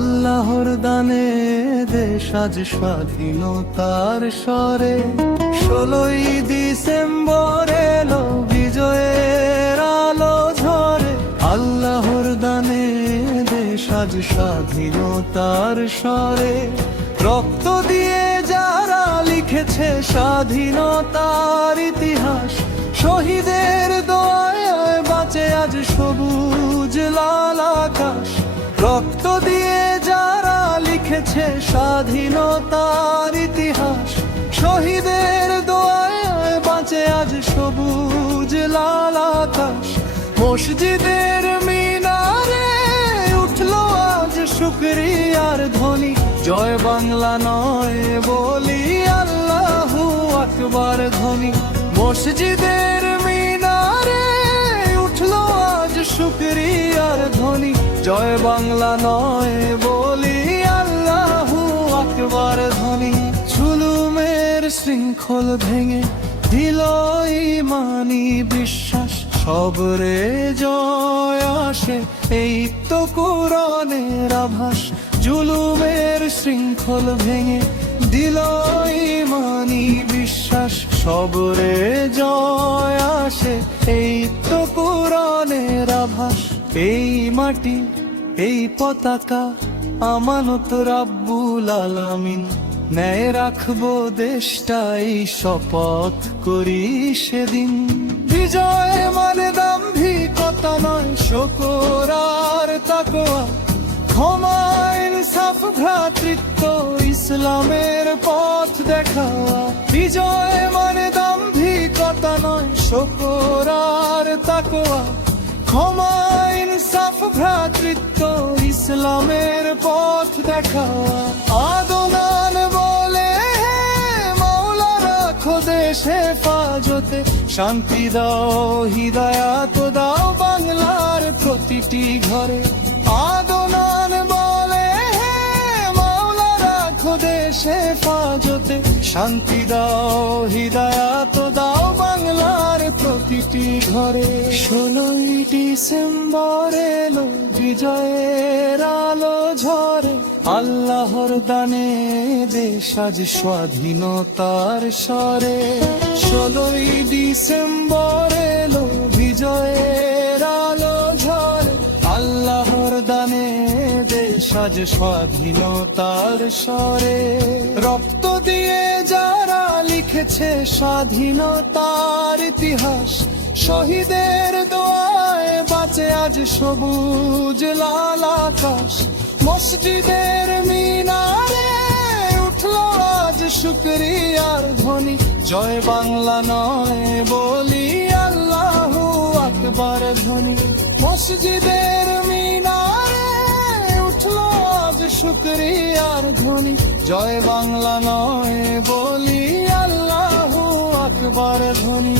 আল্লাহর দানে দেশ আজ স্বাধীনতার স্বরে। 16ই ডিসেম্বর এলো বিজয়ের আলো ঝরে। আল্লাহর দানে দেশ আজ স্বাধীনতার স্বরে। রক্ত দিয়ে যারা লিখেছে স্বাধীনতার ইতিহাস, শহীদের দোয়ায় বাঁচে আজ সবুজ লাল আকাশ। রক্ত দিয়ে যারা লিখেছে স্বাধীনতার ইতিহাস, শহীদের দোয়ায় বাঁচে আজ সবুজ লাল আকাশ। মসজিদের মিনারে উঠলো আজ শুকরিয়ার ধ্বনি। জয় বাংলা নয় বলি আল্লাহু আকবার ধ্বনি। মসজিদের মিনারে উঠলো আজ শুকরিয়ার ধ্বনি। জয় বাংলা নয় বলি আল্লাহু আকবার ধ্বনি। জুলুমের শৃঙ্খল ভেঙে দিল ইমানি বিশ্বাস, সবরে জয় আসে এই তো কোরআনের আভাস। জুলুমের শৃঙ্খল ভেঙে দিল ইমানি বিশ্বাস, সবরে জয় আসে এই তো কোরআনের আভাস। এই মাটি এই পতাকা আমানত রাব্বুল আলামিন, ন্যায় রাখবো দেশটাই শপথ করি সেদিন। বিজয় মানে দাম্ভিকতা নয়, শকর আর তাকওয়া, ক্ষমা ইনসাফ ভ্রাতৃত্ব ইসলামের পথ দেখাওয়া। বিজয় মানে দাম্ভিকতা নয়, শকর আর তাকওয়া, ক্ষমা ইনসাফ ভ্রাতৃত্ব ইসলামের পথ দেখাওয়া। আদনান বলে মাওলা রাখো দেশে হেফাজতে, শান্তি দাও হিদায়াত দাও বাংলার প্রতিটি ঘরে। আদনান বলে মাওলা রাখো দেশে হেফাজতে, শান্তি দাও হিদায়াত দাও বাংলার প্রতিটি ঘরে। 16ই ডিসেম্বর এলো বিজয়ের আলো ঝরে। আল্লাহর দানে দেশ আজ স্বাধীনতার স্বরে। 16ই ডিসেম্বর এলো বিজয়ের আলো ঝরে। আল্লাহর দানে দেশ আজ স্বাধীনতার স্বরে। রক্ত দিয়ে যারা লিখেছে স্বাধীনতার ইতিহাস, শহীদের দোয়ায় বাঁচে আজ সবুজ লাল আকাশ। মসজিদের মিনারে উঠলো আজ শুকরিয়ার ধ্বনি। জয় বাংলা নয় বলি আল্লাহু আকবার ধ্বনি। মসজিদের মিনারে উঠলো আজ শুকরিয়ার ধ্বনি। জয় বাংলা নয় বলি আল্লাহু আকবার ধ্বনি।